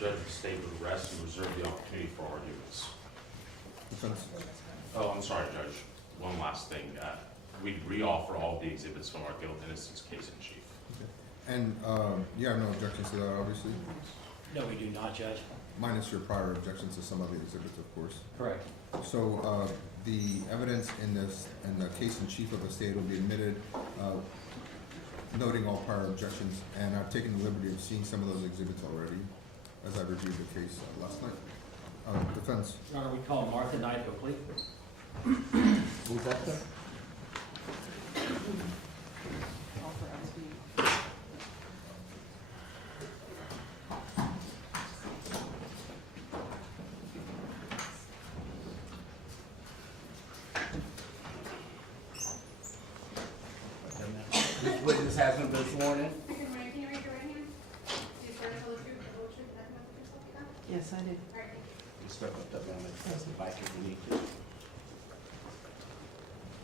Judge, the state would rest and reserve the opportunity for arguments. Defense. Oh, I'm sorry, Judge. One last thing. We'd re-offer all the exhibits from our guilt innocence case in chief. And you have no objections to that, obviously? No, we do not, Judge. Minus your prior objections to some of the exhibits, of course. Correct. So the evidence in the case in chief of the state will be admitted, noting all prior objections, and I've taken the liberty of seeing some of those exhibits already as I reviewed the case last night. Defense. Your Honor, we call Martha Knight Oakley. Who's that, sir? This witness hasn't been sworn in. Can you raise your right hand? Do you swear to tell the truth, the whole truth, and nothing but the truth, so help you God? Yes, I do. All right, thank you. You step up, man. That's the mic if you need to.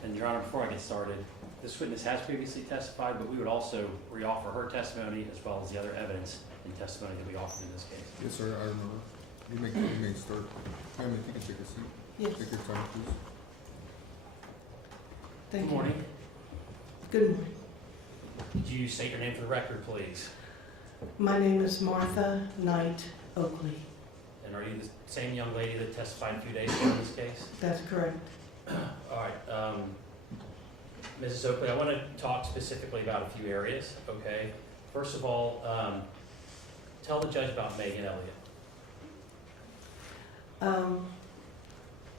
And Your Honor, before I get started, this witness has previously testified, but we would also re-offer her testimony as well as the other evidence and testimony that we offered in this case. Yes, sir, I remember. You may start. Ma'am, if you can take a seat. Yes, Take your time, please. thank you. Good morning. Good morning. Could you state your name for the record, please? My name is Martha Knight Oakley. And are you the same young lady that testified a few days ago in this case? That's correct. All right. Mrs. Oakley, I want to talk specifically about a few areas, okay? First of all, tell the judge about Megan Elliott.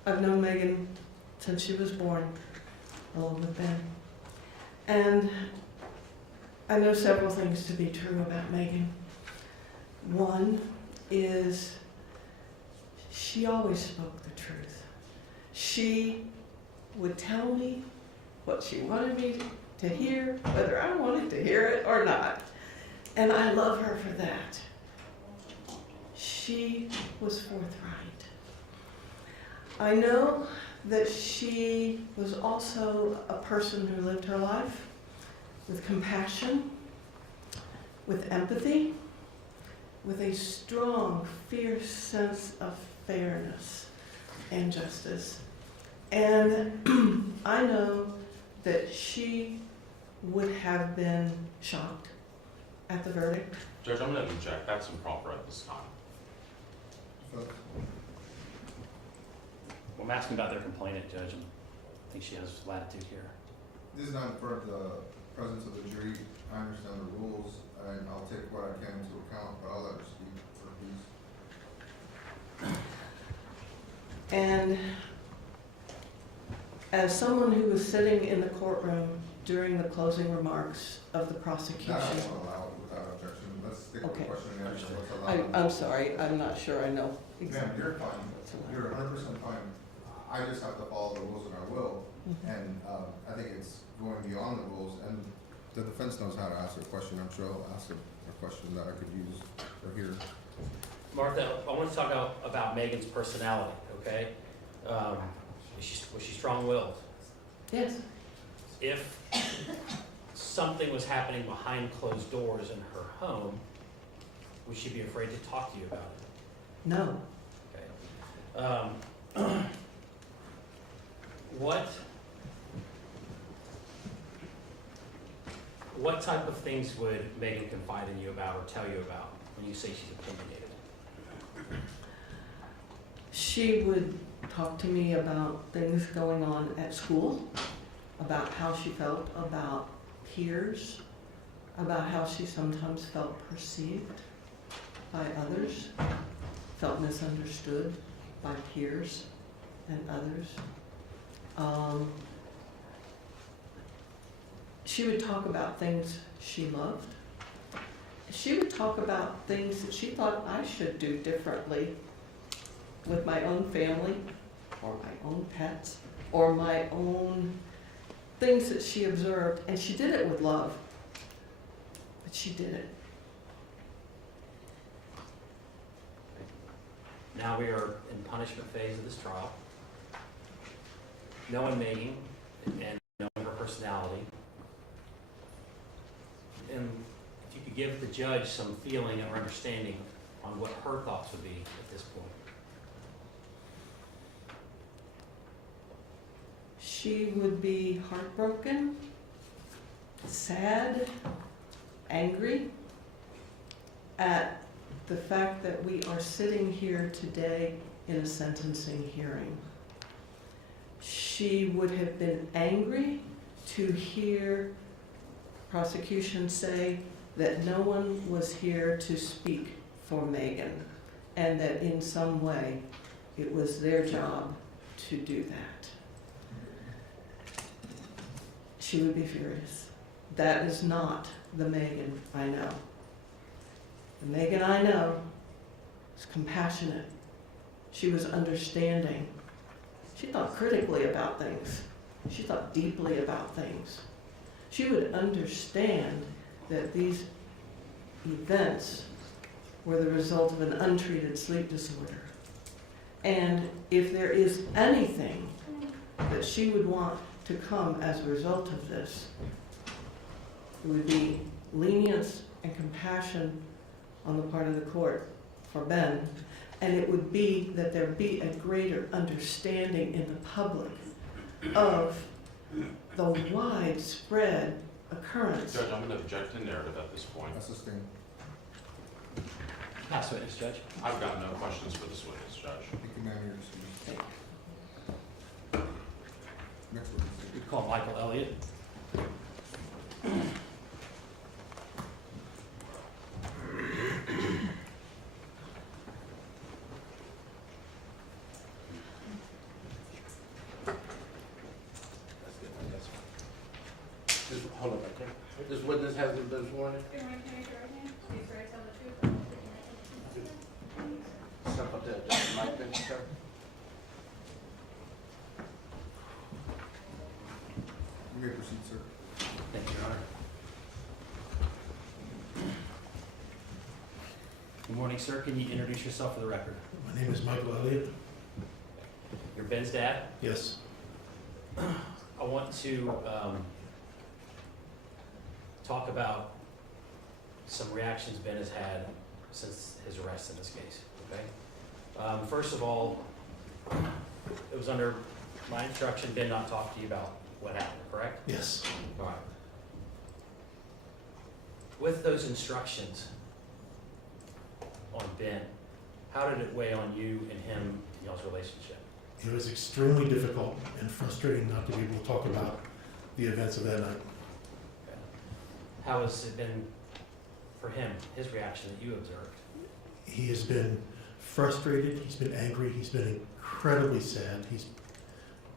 I've known Megan since she was born, along with Ben. And I know several things to be true about Megan. One is she always spoke the truth. She would tell me what she wanted me to hear, whether I wanted to hear it or not. And I love her for that. She was forthright. I know that she was also a person who lived her life with compassion, with empathy, with a strong, fierce sense of fairness and justice. And I know that she would have been shocked at the verdict. Judge, I'm going to object. That's improper at this time. Defense. Well, I'm asking about their complainant, Judge, and I think she has latitude here. This is not in front of the presence of the jury. I understand the rules, and I'll take what I can into account, but I'll let her speak for peace. And as someone who was sitting in the courtroom during the closing remarks of the prosecution. That I won't allow it without objection. Let's stick with the Okay. question and answer. What's allowed. I'm sorry, I'm not sure I know Ma'am, exactly. you're fine. what's allowed. You're 100% fine. I just have to follow the rules and I will. Mhm. And I think it's going beyond the rules. And the defense knows how to ask a question. I'm sure I'll ask a question that I could use or hear. Martha, I want to talk about Megan's personality, okay? Was she strong-willed? Yes, If something was happening behind closed doors in her home, would she be afraid to talk to you about it? no. Okay. What type of things would Megan confide in you about or tell you about when you say she's opinionated? She would talk to me about things going on at school, about how she felt about peers, about how she sometimes felt perceived by others, felt misunderstood by peers and others. She would talk about things she loved. She would talk about things that she thought I should do differently with my own family, or my own pets, or my own things that she observed, and she did it with love, but she did it. Now we are in punishment phase of this trial. Knowing Megan and knowing her personality, and if you could give the judge some feeling or understanding on what her thoughts would be at this point. She would be heartbroken, sad, angry at the fact that we are sitting here today in a sentencing hearing. She would have been angry to hear prosecution say that no one was here to speak for Megan, and that in some way it was their job to do that. She would be furious. That is not the Megan I know. The Megan I know is compassionate. She was understanding. She thought critically about things. She thought deeply about things. She would understand that these events were the result of an untreated sleep disorder. And if there is anything that she would want to come as a result of this, it would be lenience and compassion on the part of the court for Ben, and it would be that there be a greater understanding in the public of the widespread occurrence. Judge, I'm going to object to narrative at this point. That's sustained. Pass witness, Judge. I've got no questions for this witness, Judge. Thank you, ma'am. You're excused. Next witness. We call Michael Elliott. Hold on right there. This witness hasn't been sworn in? Good morning, can I raise your right hand? Do you swear to tell the truth, the whole truth, and nothing but the truth? Step up there, just the mic, then, sir. You may proceed, sir. Thank you, Your Honor. Good morning, sir. Can you introduce yourself for the record? My name is Michael Elliott. You're Ben's dad. Yes. I want to talk about some reactions Ben has had since his arrest in this case, okay? First of all, it was under my instruction, Ben not talk to you about what happened, correct? Yes. All right. With those instructions on Ben, how did it weigh on you and him and y'all's relationship? It was extremely difficult and frustrating not to be able to talk about the events of that night. Okay. How has it been for him, his reaction that you observed? He has been frustrated, he's been angry, he's been incredibly sad, he's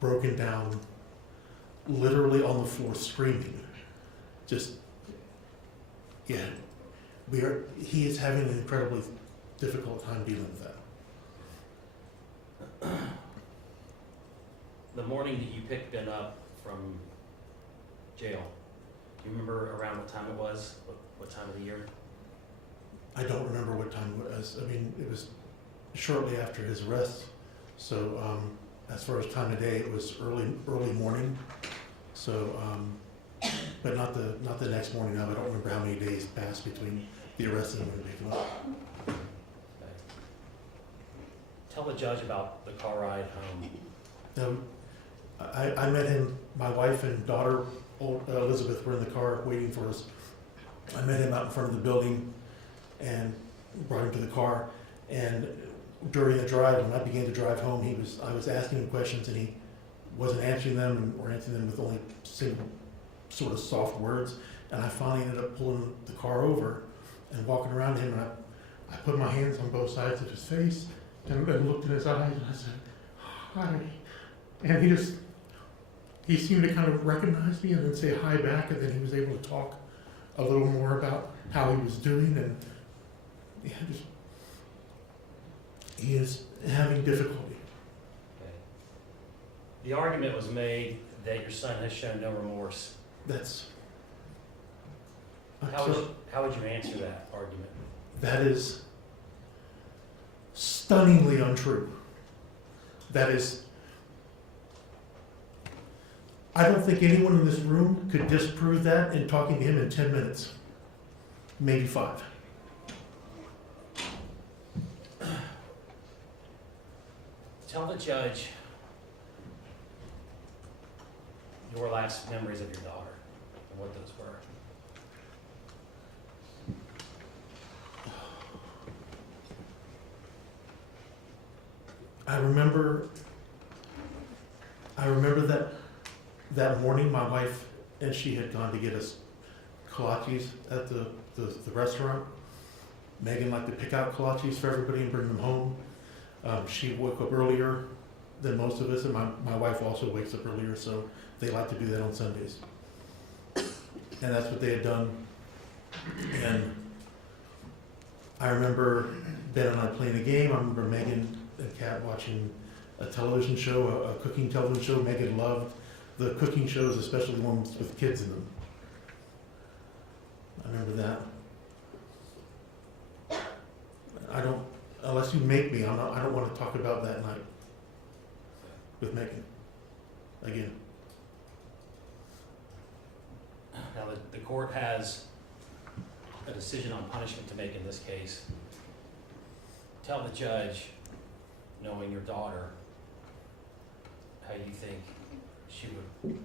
broken down literally on the floor screaming. Just, yeah, he is having an incredibly difficult time dealing with that. The morning that you picked Ben up from jail, do you remember around what time it was? What time of the year? I don't remember what time it was. I mean, it was shortly after his arrest. So as far as time of day, it was early morning. So, but not the next morning. I don't remember how many days passed between the arrest and when we picked him up. Okay. Tell the judge about the car ride home. I met him, my wife and daughter, Elizabeth, were in the car waiting for us. I met him out in front of the building and brought him to the car. And during the drive, when I began to drive home, I was asking him questions and he wasn't answering them or answering them with only single sort of soft words. And I finally ended up pulling the car over and walking around him. And I put my hands on both sides of his face and looked in his eyes and I said, "Hi." And he seemed to kind of recognize me and then say hi back, and then he was able to talk a little more about how he was doing, and yeah, he is having difficulty. Okay. The argument was made that your son has shown no remorse. How would you answer that argument? That is stunningly untrue. That is, I don't think anyone in this room could disprove that in talking to him in 10 minutes, maybe 5. Tell the judge your last memories of your daughter and what those were. I remember that morning, my wife and she had gone to get us kolaches at the restaurant. Megan liked to pick out kolaches for everybody and bring them home. She woke up earlier than most of us, and my wife also wakes up earlier, so they like to do that on Sundays. And that's what they had done. And I remember Ben and I playing a game. I remember Megan and Kat watching a television show, a cooking television show. Megan loved the cooking shows, especially the ones with kids in them. I remember that. Unless you make me, I don't want to talk about that night with Megan again. Now, the court has a decision on punishment to make in this case. Tell the judge, knowing your daughter, how you think she would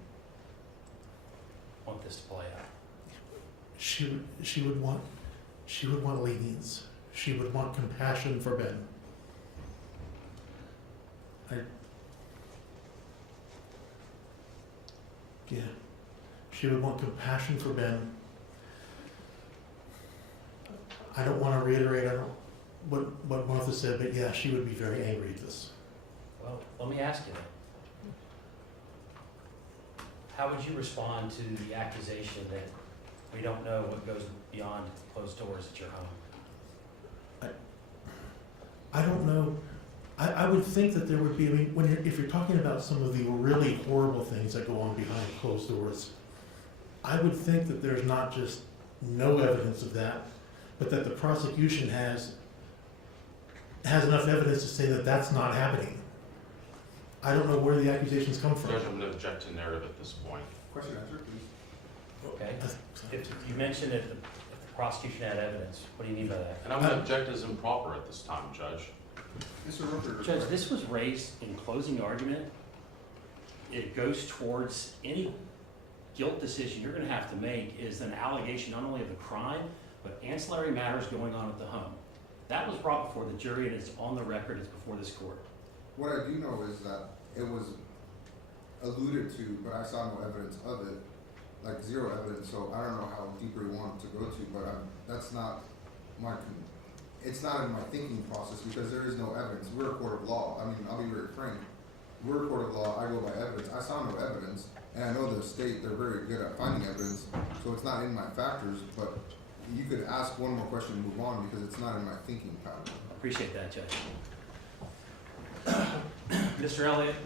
want this to play out. She would want lenience. She would want compassion for Ben. She would want compassion for Ben. I don't want to reiterate what Martha said, but yeah, she would be very angry at this. Well, let me ask you then. How would you respond to the accusation that we don't know what goes beyond closed doors at your home? I don't know. I would think that there would be, if you're talking about some of the really horrible things that go on behind closed doors, I would think that there's not just no evidence of that, but that the prosecution has enough evidence to say that that's not happening. I don't know where the accusations come from. Judge, I'm going to object to narrative at this point. Question answered, please. Okay? If you mentioned if the prosecution had evidence, what do you mean by that? And I'm going to object as improper at this time, Judge. Mr. Rooker. Judge, this was raised in closing argument. It goes towards any guilt decision you're going to have to make is an allegation not only of the crime, but ancillary matters going on at the home. That was brought before the jury and it's on the record, it's before this court. What I do know is that it was alluded to, but I saw no evidence of it, like zero evidence, so I don't know how deeper you want to go to, but that's not it's not in my thinking process because there is no evidence. We're a court of law. I mean, I'll be very frank. We're a court of law, I go by evidence. I saw no evidence, and I know the state, they're very good at finding evidence, so it's not in my factors, but you could ask one more question and move on because it's not in my thinking pattern. Appreciate that, Judge. Mr. Elliott,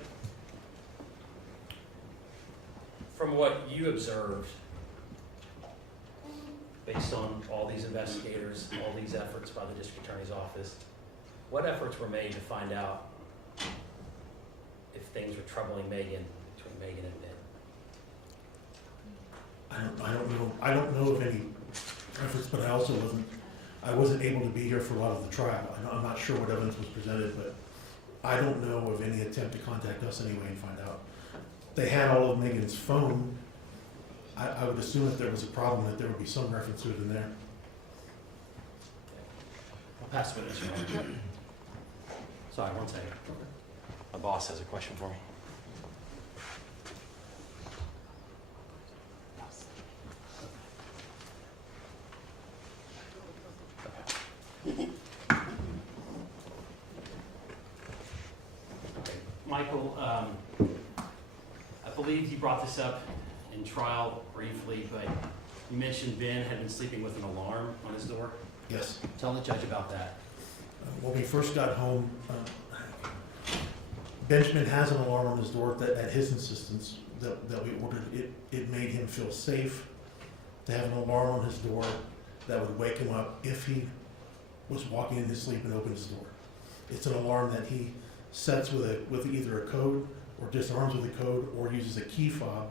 from what you observed, based on all these investigators, all these efforts by the district attorney's office, what efforts were made to find out if things were troubling Megan, between Megan and Ben? I don't know of any efforts, but I wasn't able to be here for a lot of the trial. I'm not sure what evidence was presented, but I don't know of any attempt to contact us anyway and find out. They had all of Megan's phone. I would assume if there was a problem that there would be some reference to it in there. I'll pass the witness. Sorry, one second. My boss has a question for me. Michael, I believe you brought this up in trial briefly, but you mentioned Ben had been sleeping with an alarm on his door. Yes. Tell the judge about that. When we first got home, Benjamin has an alarm on his door that, at his insistence, that we ordered. It made him feel safe to have an alarm on his door that would wake him up if he was walking in his sleep and opened his door. It's an alarm that he sets with either a code or disarms with a code or uses a key fob.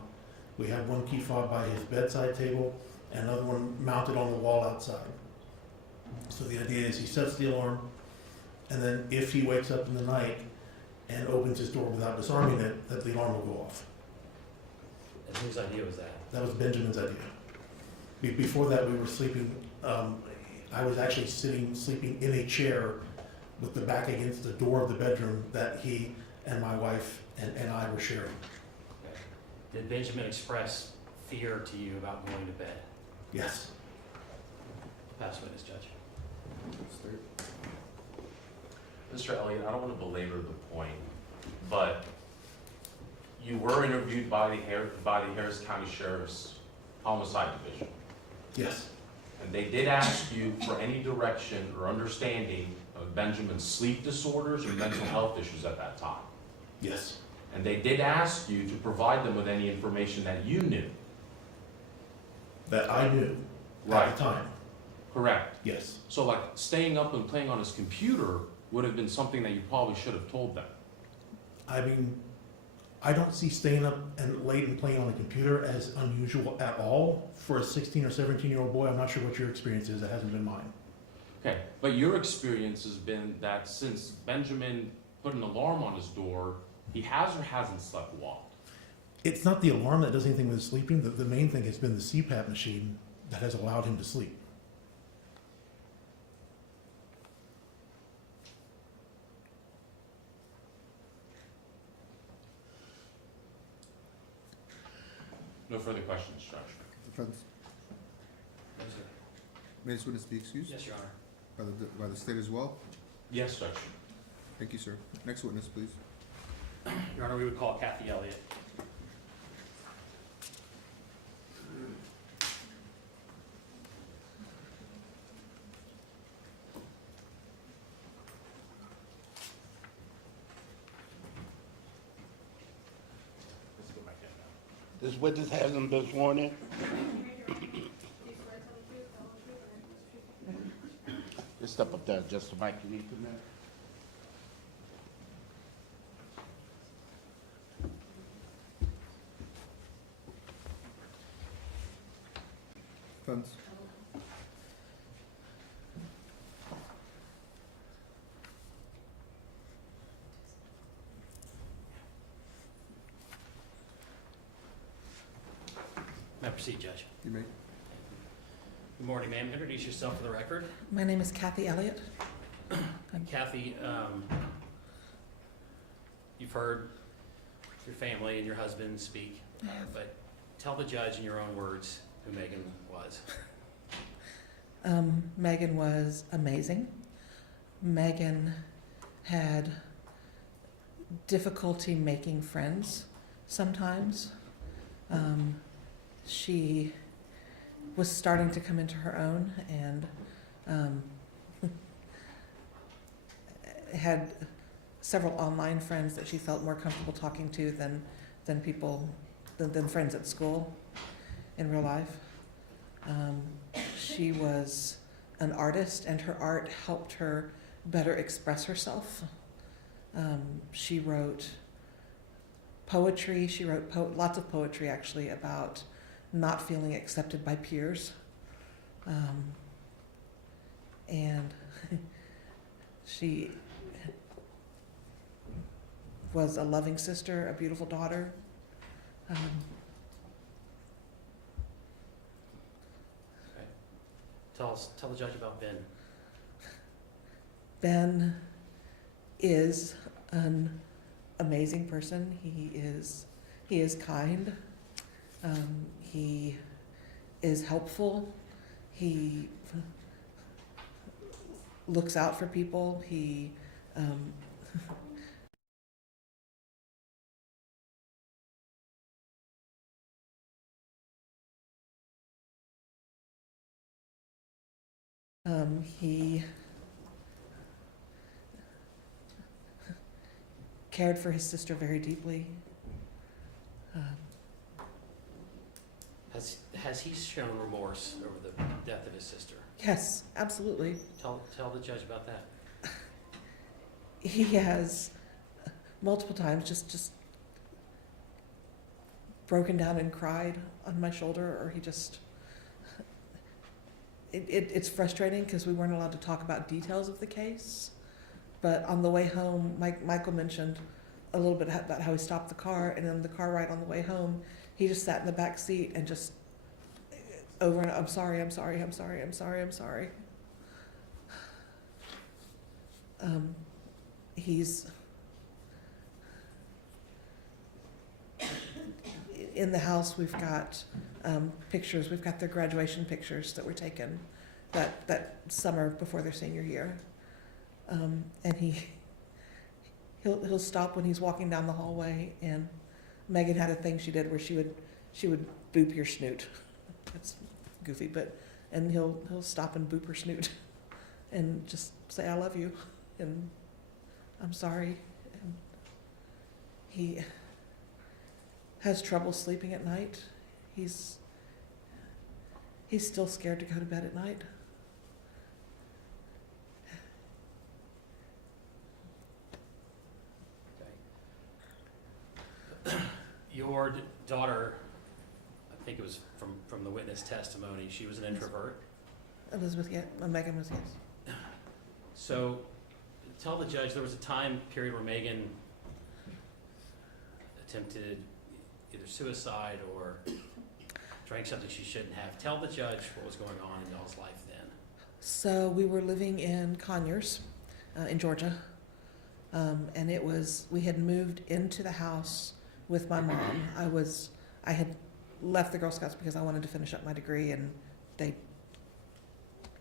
We have one key fob by his bedside table and another one mounted on the wall outside. So the idea is he sets the alarm, and then if he wakes up in the night, and opens his door without disarming it, that the alarm will go off. And whose idea was that? That was Benjamin's idea. Before that, we were sleeping, I was actually sleeping in a chair with the back against the door of the bedroom that he and my wife and I were sharing. Okay. Did Benjamin express fear to you about going to bed? Yes. Pass witness, Judge. Mr. Elliott, I don't want to belabor the point, but you were interviewed by the Harris County Sheriff's Homicide Division, Yes. and they did ask you for any direction or understanding of Benjamin's sleep disorders or mental health issues at that time. Yes. And they did ask you to provide them with any information that you knew. That I knew at the time. Correct. Yes. So like staying up and playing on his computer would have been something that you probably should have told them. I mean, I don't see staying up and late and playing on the computer as unusual at all for a 16 or 17-year-old boy. I'm not sure what your experience is. That hasn't been mine. Okay, but your experience has been that since Benjamin put an alarm on his door, he has or hasn't slept well. It's not the alarm that does anything with his sleeping. The main thing has been the CPAP machine that has allowed him to sleep. No further questions, Judge. Defense. No, sir. May this witness be excused Yes, Your Honor. by the state as well? Yes, Judge. Thank you, sir. Next witness, please. Your Honor, we would call Kathy Elliott. Let's go back in now. This witness hasn't been sworn in? Do you swear to tell the truth, the whole truth, and nothing but the truth? Just step up there, just the mic you need to know. Defense. May I proceed, Judge? You may. Good morning, ma'am. Introduce yourself for the record. My name is Kathy Elliott. Kathy, you've heard your family and your husband speak, but tell the judge in your own words who Megan was. Megan was amazing. Megan had difficulty making friends sometimes. She was starting to come into her own and had several online friends that she felt more comfortable talking to than friends at school in real life. She was an artist, and her art helped her better express herself. She wrote poetry. She wrote lots of poetry, actually, about not feeling accepted by peers. And she was a loving sister, a beautiful daughter. Tell the judge about Ben. Ben is an amazing person. He is kind. He is helpful. He looks out for people. He he cared for his sister very deeply. Has he shown remorse over the death of his sister? Yes, absolutely. Tell the judge about that. He has multiple times just broken down and cried on my shoulder, or he just it's frustrating because we weren't allowed to talk about details of the case. But on the way home, Michael mentioned a little bit about how he stopped the car, and then the car ride on the way home, he just sat in the back seat and just over and I'm sorry, I'm sorry, I'm sorry, I'm sorry, I'm sorry. He's in the house. We've got pictures. We've got their graduation pictures that were taken that summer before their senior year. And he'll stop when he's walking down the hallway. And Megan had a thing she did where she would boop your snoot. That's goofy, and he'll stop and boop her snoot, and just say I love you, and I'm sorry. And he has trouble sleeping at night. He's still scared to go to bed at night. Okay. Your daughter, I think it was from the witness testimony, she was an introvert. Elizabeth, yeah, Megan was, yes. So tell the judge there was a time period where Megan attempted either suicide or drank something she shouldn't have. Tell the judge what was going on in y'all's life then. So we were living in Conyers, in Georgia, and we had moved into the house with my mom. I had left the Girl Scouts because I wanted to finish up my degree, and they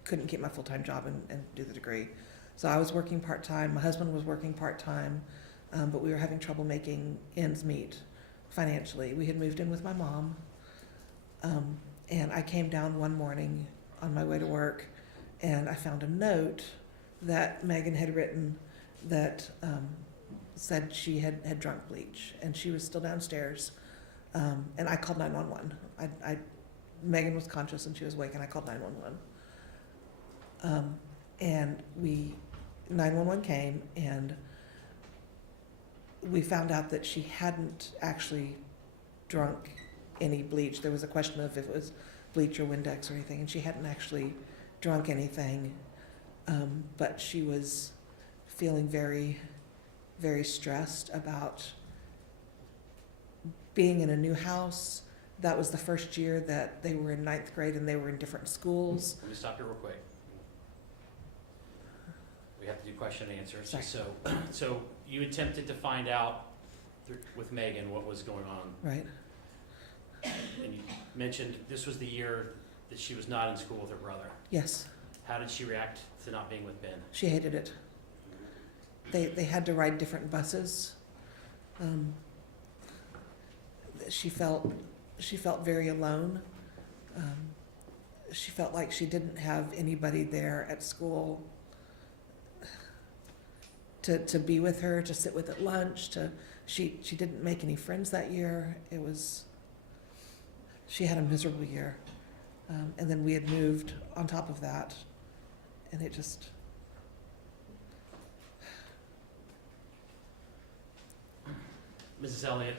couldn't keep my full-time job and do the degree. So I was working part-time. My husband was working part-time, but we were having trouble making ends meet financially. We had moved in with my mom, and I came down one morning on my way to work, and I found a note that Megan had written that said she had drunk bleach, and she was still downstairs. And I called 911. Megan was conscious and she was awake, and I called 911. And 911 came, and we found out that she hadn't actually drunk any bleach. There was a question of if it was bleach or Windex or anything, and she hadn't actually drunk anything. But she was feeling very, very stressed about being in a new house. That was the first year that they were in 9th grade and they were in different schools. Let me stop you real quick. We have to do question and answer. Sorry. So you attempted to find out with Megan what was going on. Right. And you mentioned this was the year that she was not in school with her brother. Yes, How did she react to not being with Ben? she hated it. They had to ride different buses. She felt very alone. She felt like she didn't have anybody there at school to be with her, to sit with at lunch. She didn't make any friends that year. She had a miserable year. And then we had moved on top of that, and it just. Mrs. Elliott,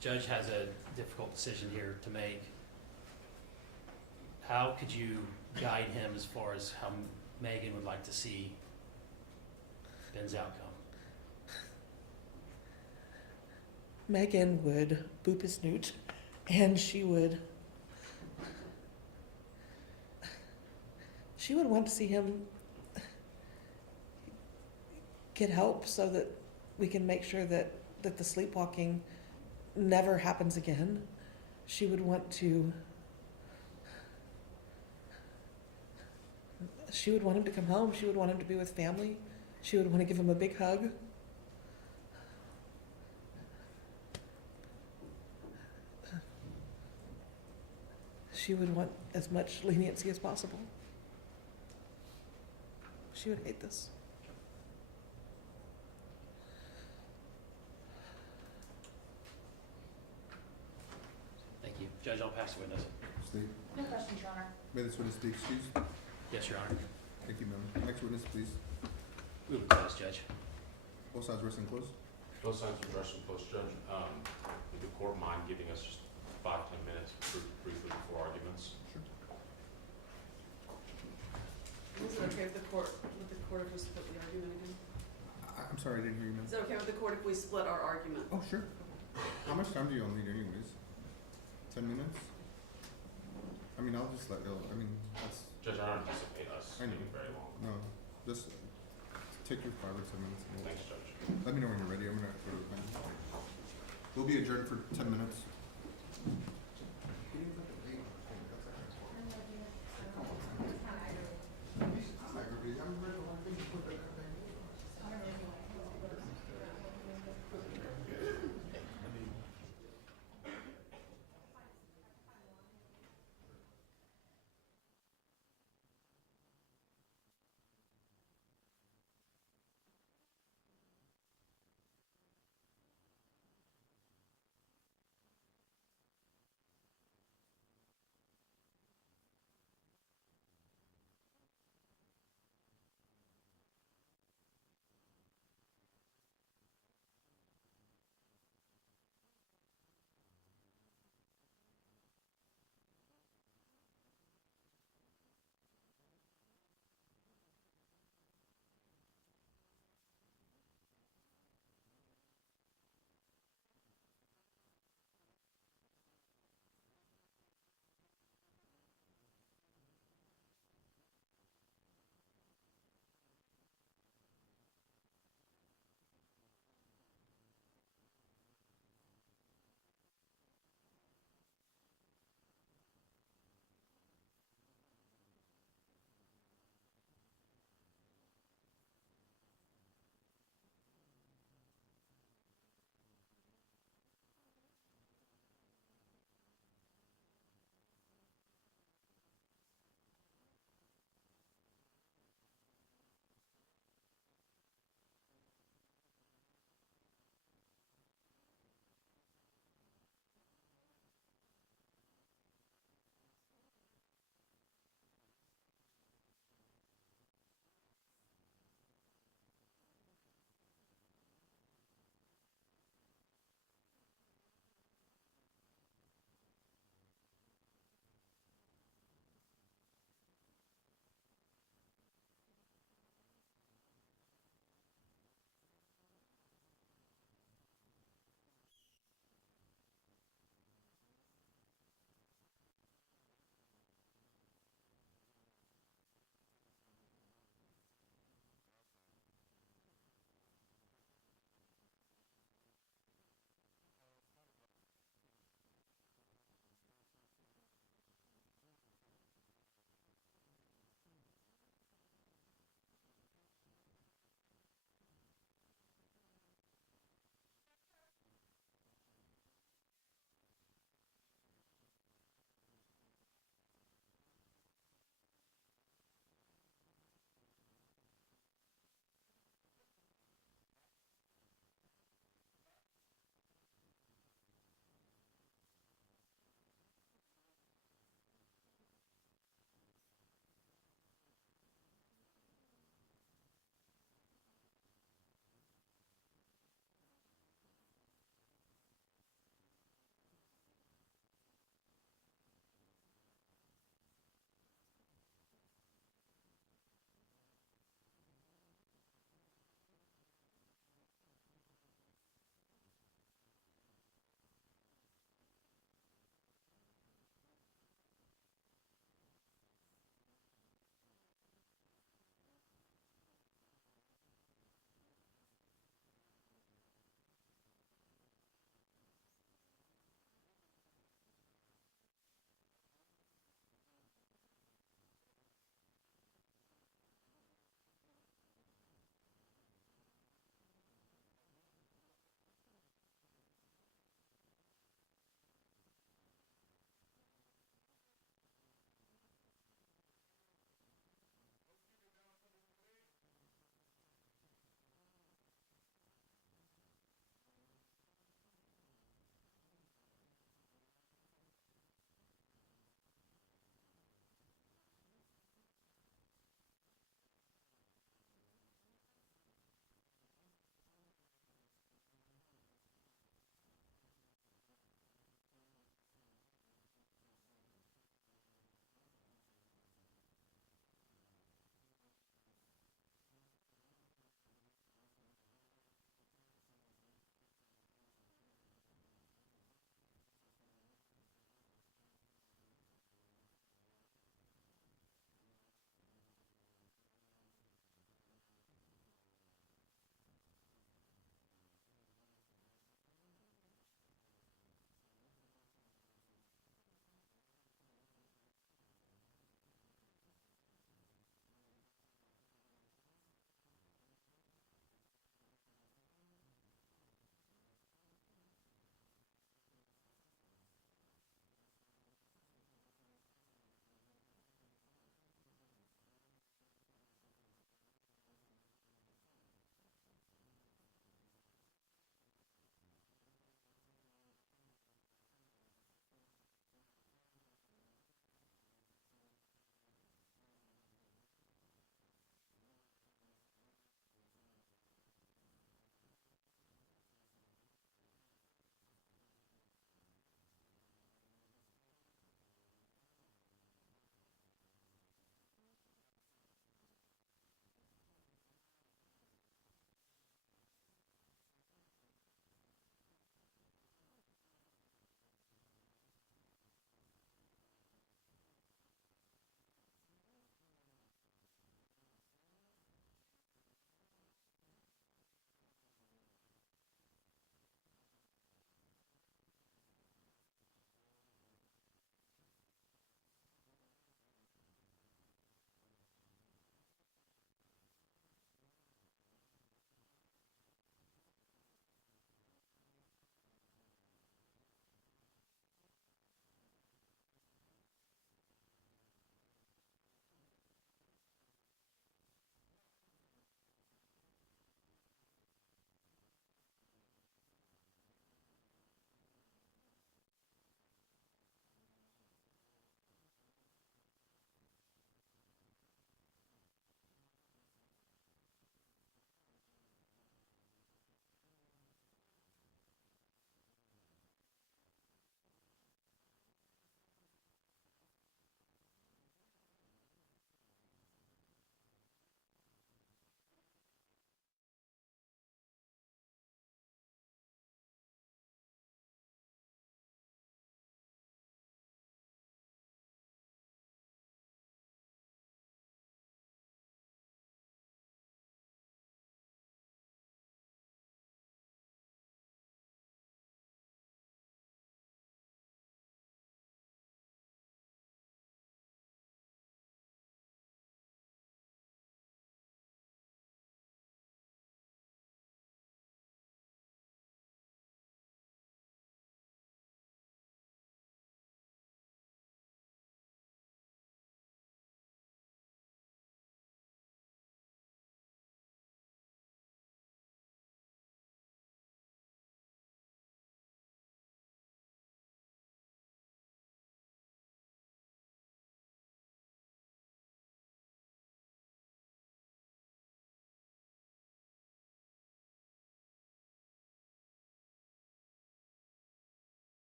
judge has a difficult decision here to make. How could you guide him as far as how Megan would like to see Ben's outcome? Megan would boop his snoot, and she would want to see him get help so that we can make sure that the sleepwalking never happens again. She would want him to come home. She would want him to be with family. She would want to give him a big hug. She would want as much leniency as possible. She would hate this. Thank you. Judge, I'll pass the witness. Steve, No questions, Your Honor. may this witness be excused? Yes, Your Honor. Thank you, ma'am. Next witness, please. We will close, Judge. Both sides rest and close. Both sides of Russian Post, Judge. Would the court mind giving us just 5-10 minutes briefly before arguments? Is it okay with the court if we split the argument again? I'm sorry, I didn't hear you, ma'am. Is it okay with the court if we split our argument? Oh, sure. How much time do you all need anyways? 10 minutes? I mean, I'll just let go. I mean, that's, Judge, I don't anticipate us I know. speaking very long. no, just take your 5 or 10 minutes. And Thanks, Judge. let me know when you're ready. I'm gonna go to the pen. We'll be adjourned for 10 minutes.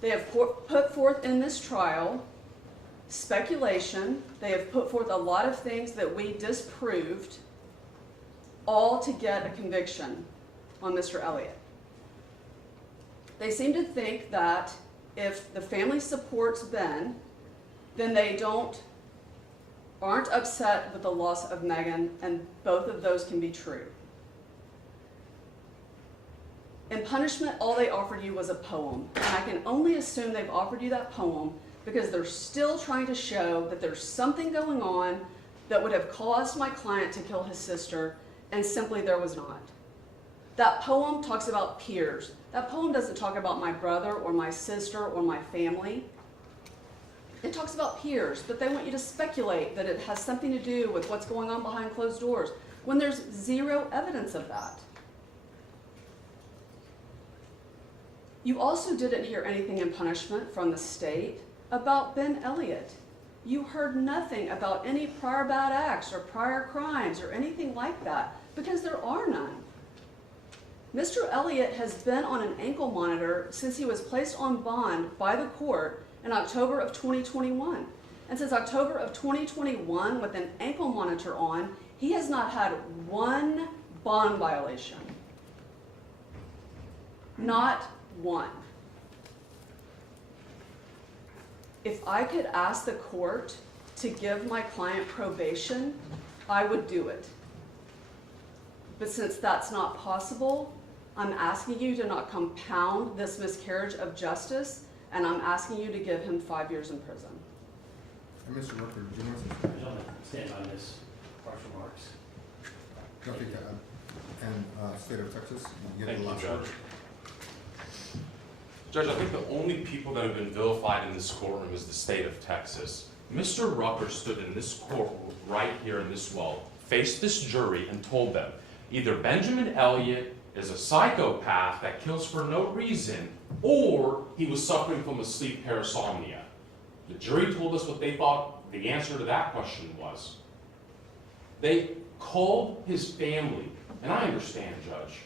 They have put forth in this trial speculation. They have put forth a lot of things that we disproved, all to get a conviction on Mr. Elliott. They seem to think that if the family supports Ben, then they aren't upset with the loss of Megan, and both of those can be true. In punishment, all they offered you was a poem, and I can only assume they've offered you that poem because they're still trying to show that there's something going on that would have caused my client to kill his sister, and simply there was not. That poem talks about peers. That poem doesn't talk about my brother or my sister or my family. It talks about peers, but they want you to speculate that it has something to do with what's going on behind closed doors, when there's zero evidence of that. You also didn't hear anything in punishment from the state about Ben Elliott. You heard nothing about any prior bad acts or prior crimes or anything like that, because there are none. Mr. Elliott has been on an ankle monitor since he was placed on bond by the court in October of 2021. And since October of 2021, with an ankle monitor on, he has not had one bond violation. Not one. If I could ask the court to give my client probation, I would do it. But since that's not possible, I'm asking you to not compound this miscarriage of justice, and I'm asking you to give him 5 years in prison. And Mr. Rucker, do you want to say Gentlemen, stand on this harsh remarks. nothing to add? And state of Texas, you get Thank the you, last Judge. word. Judge, I think the only people that have been vilified in this courtroom is the state of Texas. Mr. Rucker stood in this courtroom right here in this well, faced this jury and told them either Benjamin Elliott is a psychopath that kills for no reason, or he was suffering from a sleep parasomnia. The jury told us what they thought the answer to that question was. They called his family, and I understand, Judge.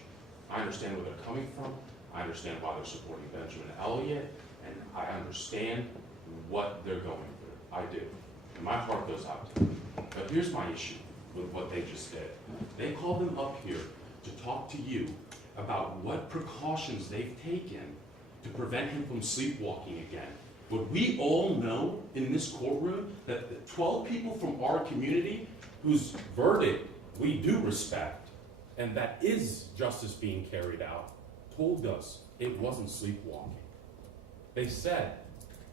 I understand where they're coming from. I understand why they're supporting Benjamin Elliott, and I understand what they're going through. I do. And my heart goes out to them. But here's my issue with what they just did. They called him up here to talk to you about what precautions they've taken to prevent him from sleepwalking again. But we all know in this courtroom that the 12 people from our community whose verdict we do respect, and that is justice being carried out, told us it wasn't sleepwalking. They said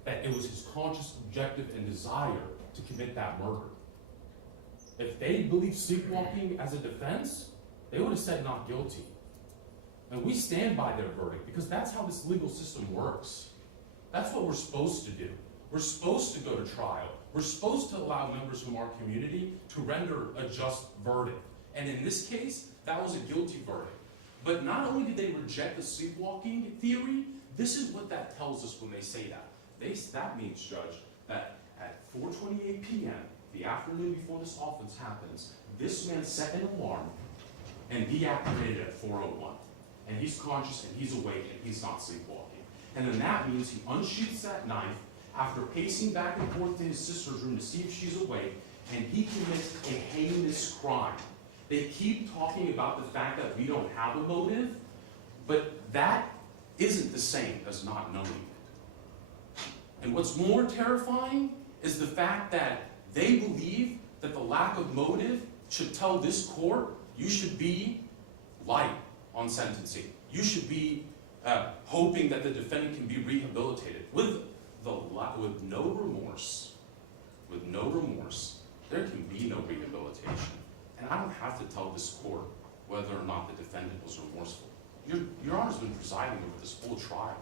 that it was his conscious objective and desire to commit that murder. If they believed sleepwalking as a defense, they would have said not guilty. And we stand by their verdict because that's how this legal system works. That's what we're supposed to do. We're supposed to go to trial. We're supposed to allow members from our community to render a just verdict. And in this case, that was a guilty verdict. But not only did they reject the sleepwalking theory, this is what that tells us when they say that. That means, Judge, that at 4:28 p.m., the afternoon before this offense happens, this man set an alarm and deactivated at 4:01. And he's conscious and he's awake and he's not sleepwalking. And then that means he unsheaths that knife after pacing back and forth to his sister's room to see if she's awake, and he commits a heinous crime. They keep talking about the fact that we don't have a motive, but that isn't the same as not knowing it. And what's more terrifying is the fact that they believe that the lack of motive should tell this court you should be light on sentencing. You should be hoping that the defendant can be rehabilitated with no remorse. With no remorse, there can be no rehabilitation. And I don't have to tell this court whether or not the defendant was remorseful. Your Honor's been presiding over this whole trial.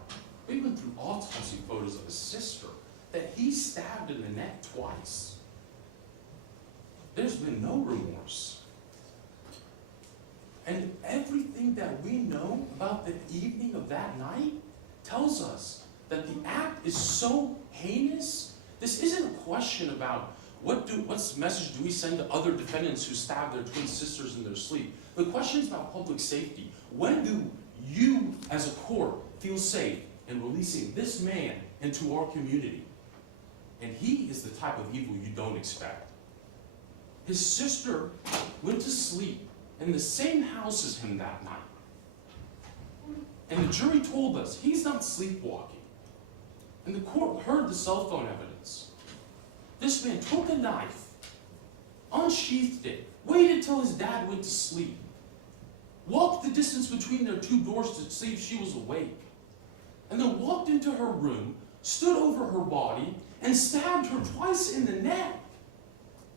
We went through autopsy photos of his sister that he stabbed in the neck twice. There's been no remorse. And everything that we know about the evening of that night tells us that the act is so heinous. This isn't a question about what message do we send to other defendants who stabbed their twin sisters in their sleep. The question is about public safety. When do you, as a court, feel safe and releasing this man into our community. And he is the type of evil you don't expect. His sister went to sleep in the same house as him that night. And the jury told us he's not sleepwalking. And the court heard the cell phone evidence. This man took a knife, unsheathed it, waited till his dad went to sleep, walked the distance between their two doors to see if she was awake, and then walked into her room, stood over her body, and stabbed her twice in the neck,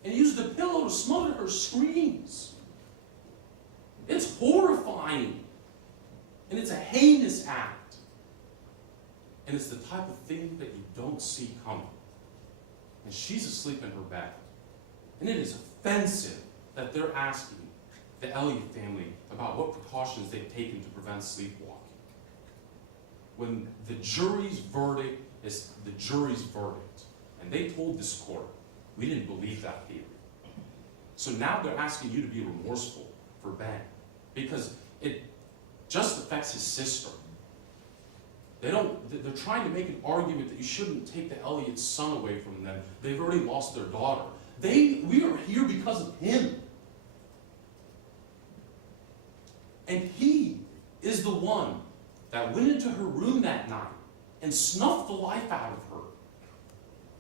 and used the pillow to smother her screams. It's horrifying, and it's a heinous act, and it's the type of thing that you don't see coming. And she's asleep in her bed, and it is offensive that they're asking the Elliott family about what precautions they've taken to prevent sleepwalking, when the jury's verdict is the jury's verdict. And they told this court, we didn't believe that theory. So now they're asking you to be remorseful for Ben, because it just affects his sister. They're trying to make an argument that you shouldn't take the Elliott's son away from them. They've already lost their daughter. We are here because of him. And he is the one that went into her room that night and snuffed the life out of her,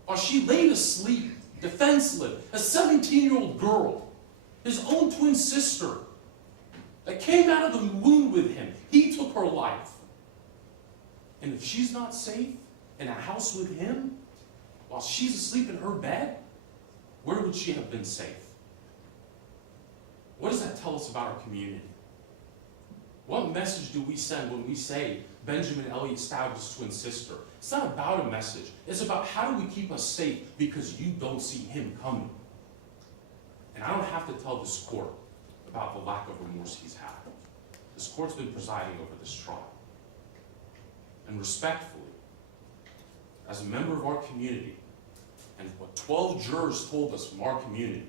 while she laid asleep, defenseless, a 17-year-old girl, his own twin sister, that came out of the womb with him. He took her life. And if she's not safe in a house with him, while she's asleep in her bed, where would she have been safe? What does that tell us about our community? What message do we send when we say Benjamin Elliott stabbed his twin sister? It's not about a message. It's about how do we keep us safe because you don't see him coming. And I don't have to tell this court about the lack of remorse he's had. This court's been presiding over this trial. And respectfully, as a member of our community, and what 12 jurors told us from our community,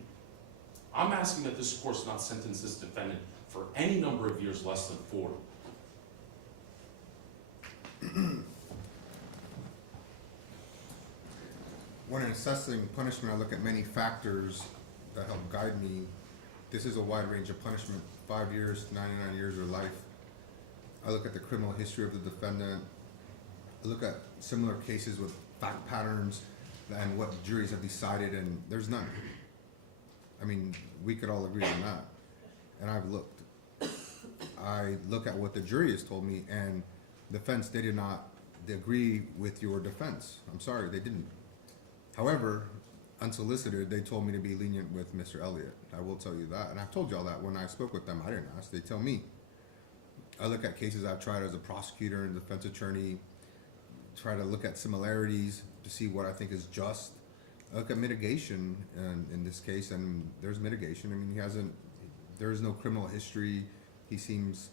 I'm asking that this court not sentence this defendant for any number of years less than 4. When assessing punishment, I look at many factors that help guide me. This is a wide range of punishment, 5 years, 99 years, or life. I look at the criminal history of the defendant. I look at similar cases with fact patterns and what juries have decided, and there's none. I mean, we could all agree on that. And I've looked. I look at what the jury has told me, and the defense, they did not agree with your defense. I'm sorry, they didn't. However, unsolicited, they told me to be lenient with Mr. Elliott. I will tell you that, and I've told y'all that when I spoke with them. I didn't ask, they tell me. I look at cases I've tried as a prosecutor and defense attorney, try to look at similarities to see what I think is just. I look at mitigation in this case, and there's mitigation. I mean, there is no criminal history. He seems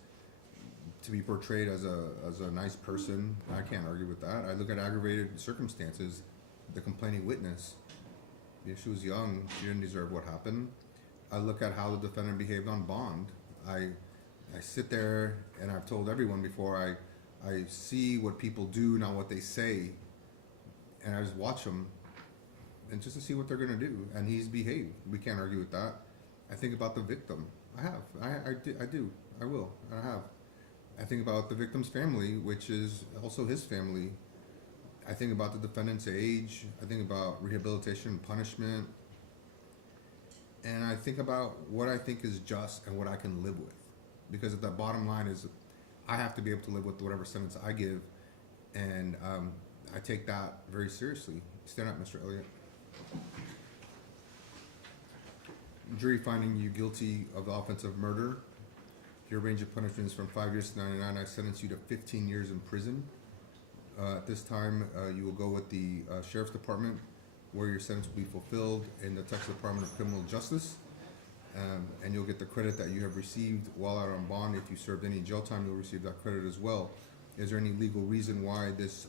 to be portrayed as a nice person. I can't argue with that. I look at aggravated circumstances. The complaining witness, she was young, she didn't deserve what happened. I look at how the defendant behaved on bond. I sit there, and I've told everyone before, I see what people do, not what they say, and I just watch them, and just to see what they're gonna do. And he's behaved. We can't argue with that. I think about the victim. I will. I think about the victim's family, which is also his family. I think about the defendant's age. I think about rehabilitation and punishment. And I think about what I think is just and what I can live with. Because the bottom line is I have to be able to live with whatever sentence I give. And I take that very seriously. Stand up, Mr. Elliott. Jury finding you guilty of the offense of murder. Your range of punishment is from 5 years to 99. I sentence you to 15 years in prison. At this time, you will go with the Sheriff's Department, where your sentence will be fulfilled in the Texas Department of Criminal Justice, and you'll get the credit that you have received while out on bond. If you served any jail time, you'll receive that credit as well. Is there any legal reason why this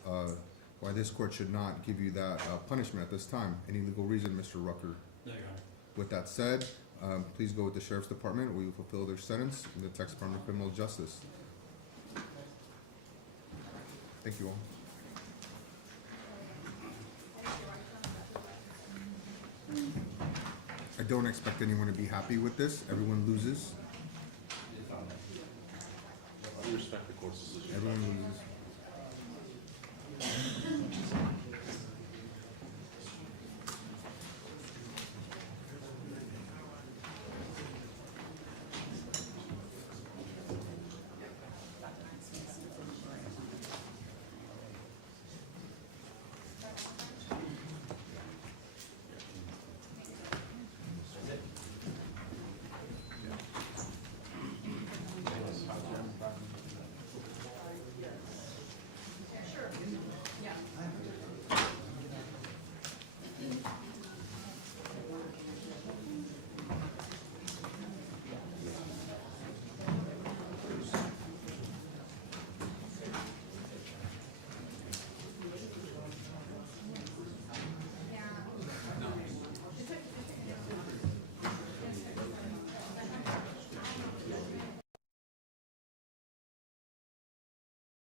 court should not give you that punishment at this time? Any legal reason, Mr. Rucker? No, Your Honor. With that said, please go with the Sheriff's Department, where you will fulfill their sentence in the Texas Department of Criminal Justice. Thank you all. I don't expect anyone to be happy with this. Everyone loses. We respect the court's decision. Everyone loses.